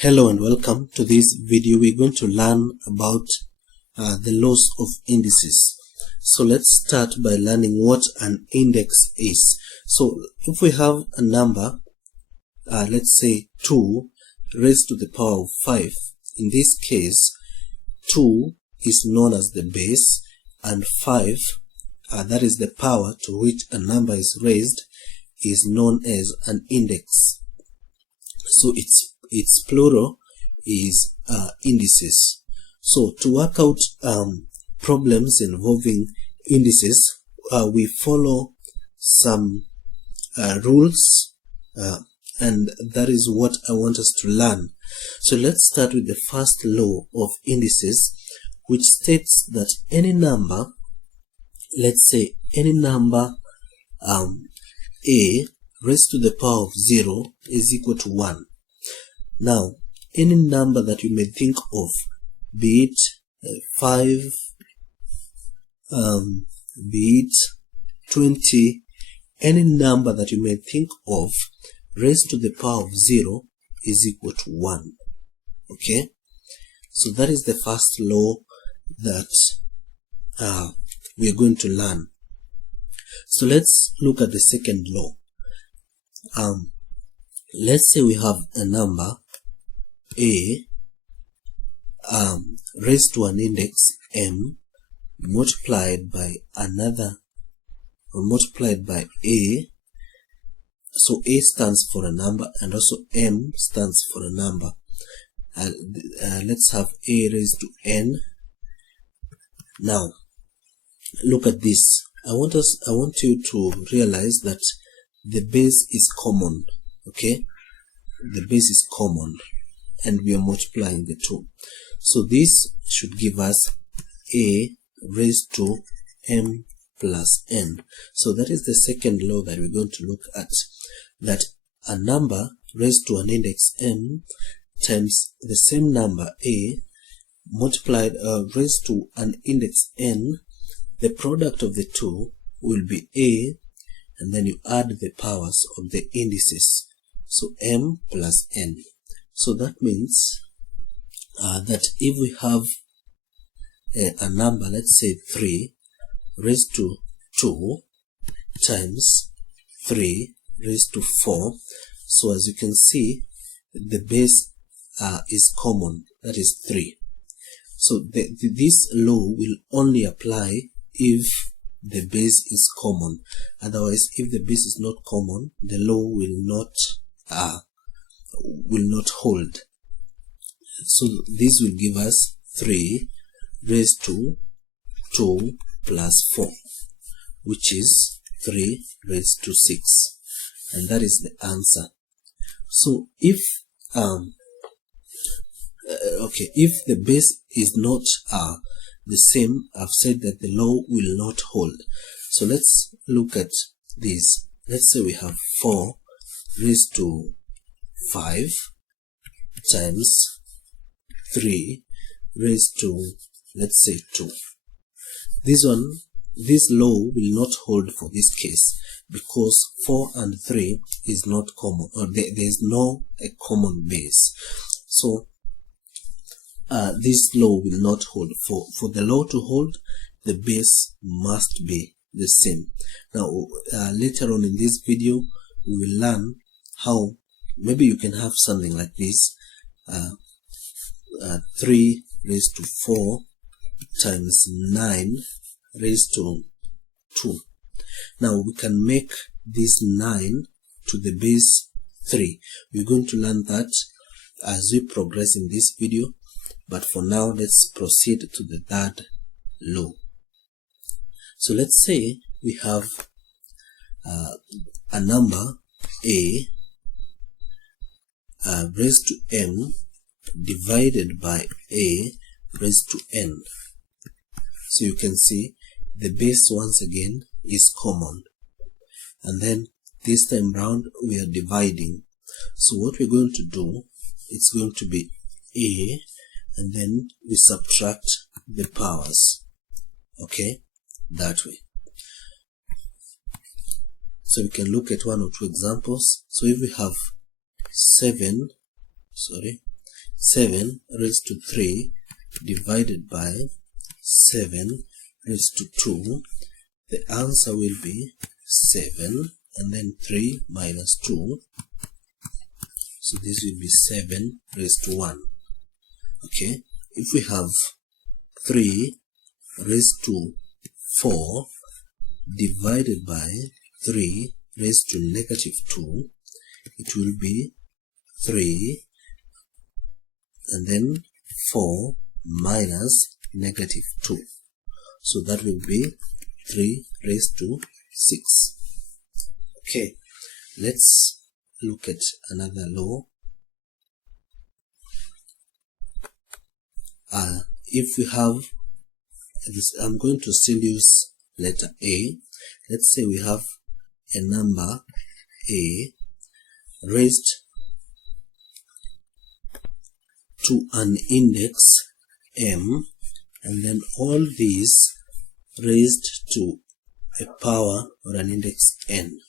Hello and welcome to this video. We're going to learn about the laws of indices. So let's start by learning what an index is. So if we have a number, let's say 2 raised to the power of 5, in this case 2 is known as the base and 5, that is the power to which a number is raised, is known as an index. So its plural is indices. So to work out problems involving indices, we follow some rules, and that is what I want us to learn. So let's start with the first law of indices, which states that any number, let's say any number a raised to the power of 0 is equal to 1. Now, any number that you may think of, be it 5, be it 20, any number that you may think of raised to the power of 0 is equal to 1. Okay? So that is the first law that we are going to learn. So let's look at the second law. Let's say we have a number a raised to an index m multiplied by another, or multiplied by a. So a stands for a number and also m stands for a number. Let's have a raised to n. Now look at this. I want you to realize that the base is common. Okay, the base is common and we are multiplying the two. So this should give us a raised to m plus n. So that is the second law that we're going to look at, that a number raised to an index m times the same number a multiplied raised to an index n, the product of the two will be a, and then you add the powers of the indices, so m plus n. So that means that if we have a number, let's say 3 raised to 2 times 3 raised to 4, so as you can see, the base is common, that is 3. So this law will only apply if the base is common. Otherwise, if the base is not common, the law will not hold. So this will give us 3 raised to 2 plus 4, which is 3 raised to 6, and that is the answer. So if if the base is not the same, I've said that the law will not hold. So let's look at this. Let's say we have 4 raised to 5 times 3 raised to, let's say, 2. This law will not hold for this case, because 4 and 3 is not common, or there is no a common base. So this law will not hold. For the law to hold, the base must be the same. Now later on in this video, we will learn how maybe you can have something like this, 3 raised to 4 times 9 raised to 2. Now we can make this 9 to the base 3. We're going to learn that as we progress in this video, but for now let's proceed to the third law. So let's say we have a number a raised to m divided by a raised to n. So you can see the base once again is common, and then this time round we are dividing. So what we're going to do, it's going to be a, and then we subtract the powers. Okay, that way. So we can look at one or two examples. So if we have 7 7 raised to 3 divided by 7 raised to 2, the answer will be 7 and then 3 minus 2. So this will be 7 raised to 1. Okay, if we have 3 raised to 4 divided by 3 raised to negative 2, it will be 3 and then 4 minus negative 2. So that will be 3 raised to 6. Okay, let's look at another law. If we have this, I'm going to still use letter A. Let's say we have a number A raised to an index M, and then all these raised to a power or an index N.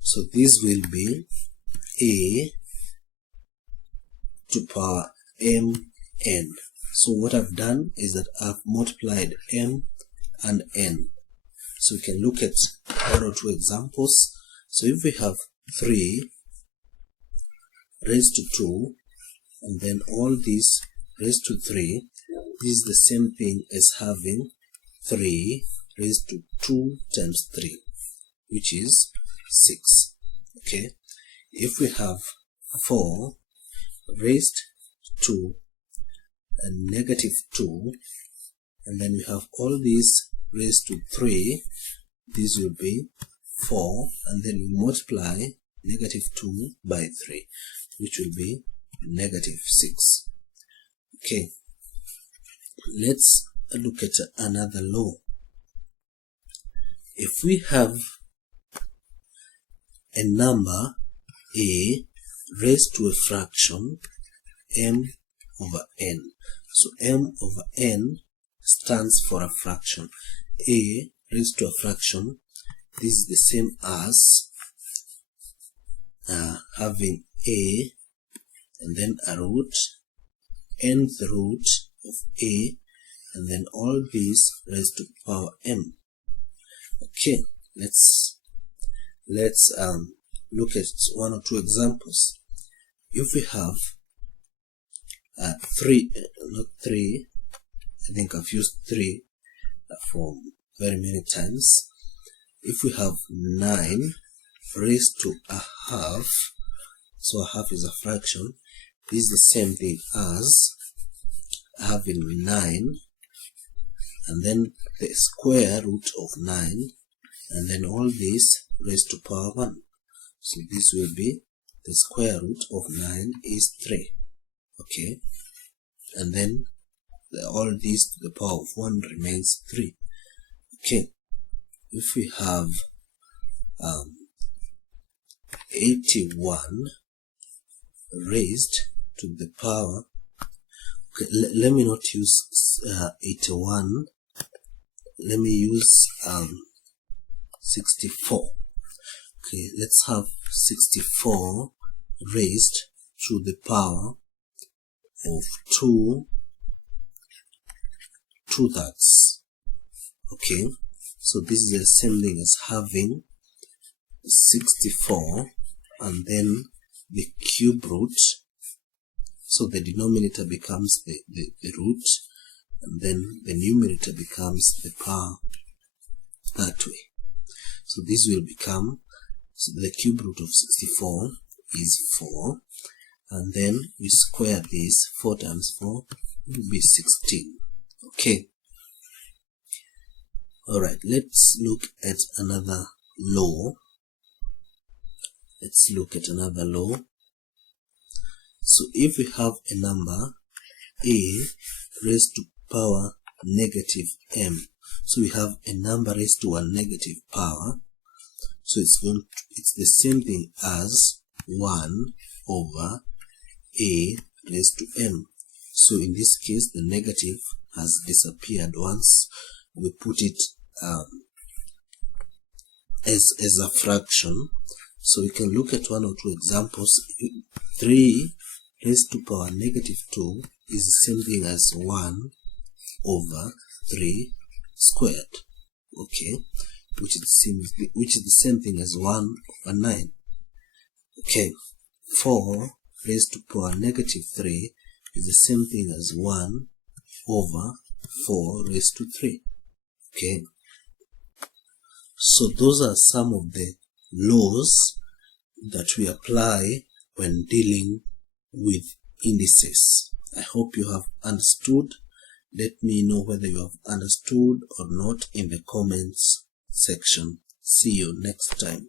So this will be A to power Mn. So what I've done is that I've multiplied M and N. So we can look at one or two examples. So if we have 3 raised to 2 and then all these raised to 3, this is the same thing as having 3 raised to 2 times 3, which is 6. Okay, if we have 4 raised to a negative 2 and then we have all these raised to 3, this will be 4 and then we multiply negative 2 by 3, which will be negative 6. Okay, let's look at another law. If we have a number A raised to a fraction M over N. So M over N stands for a fraction. A raised to a fraction, this is the same as having A and then a root, nth root of A, and then all these raised to power M. Okay, let's look at one or two examples. If we have 3, not 3, I think I've used 3 for very many times. If we have 9 raised to a half, so a half is a fraction, this is the same thing as having 9 and then the square root of 9 and then all this raised to power 1. So this will be the square root of 9 is 3. Okay, and then all this to the power of 1 remains 3. Okay, if we have 81 raised to the power, okay, let me not use 81, let me use 64. Okay, let's have 64 raised to the power of 2 2/3. Okay, so this is the same thing as having 64 and then the cube root. So the denominator becomes the root and then the numerator becomes the power that way. So this will become, so the cube root of 64 is 4, and then we square this, 4 times 4 will be 16. Okay, alright, let's look at another law. Let's look at another law. So if we have a number A raised to power negative M, so we have a number raised to a negative power, so it's the same thing as 1 over A raised to M. So in this case the negative has disappeared once we put it as a fraction. So we can look at one or two examples. 3 raised to power negative 2 is the same thing as 1 over 3 squared. Okay, which is the same thing as 1 over 9. Okay, 4 raised to power negative 3 is the same thing as 1 over 4 raised to 3. Okay, so those are some of the laws that we apply when dealing with indices. I hope you have understood. Let me know whether you have understood or not in the comments section. See you next time.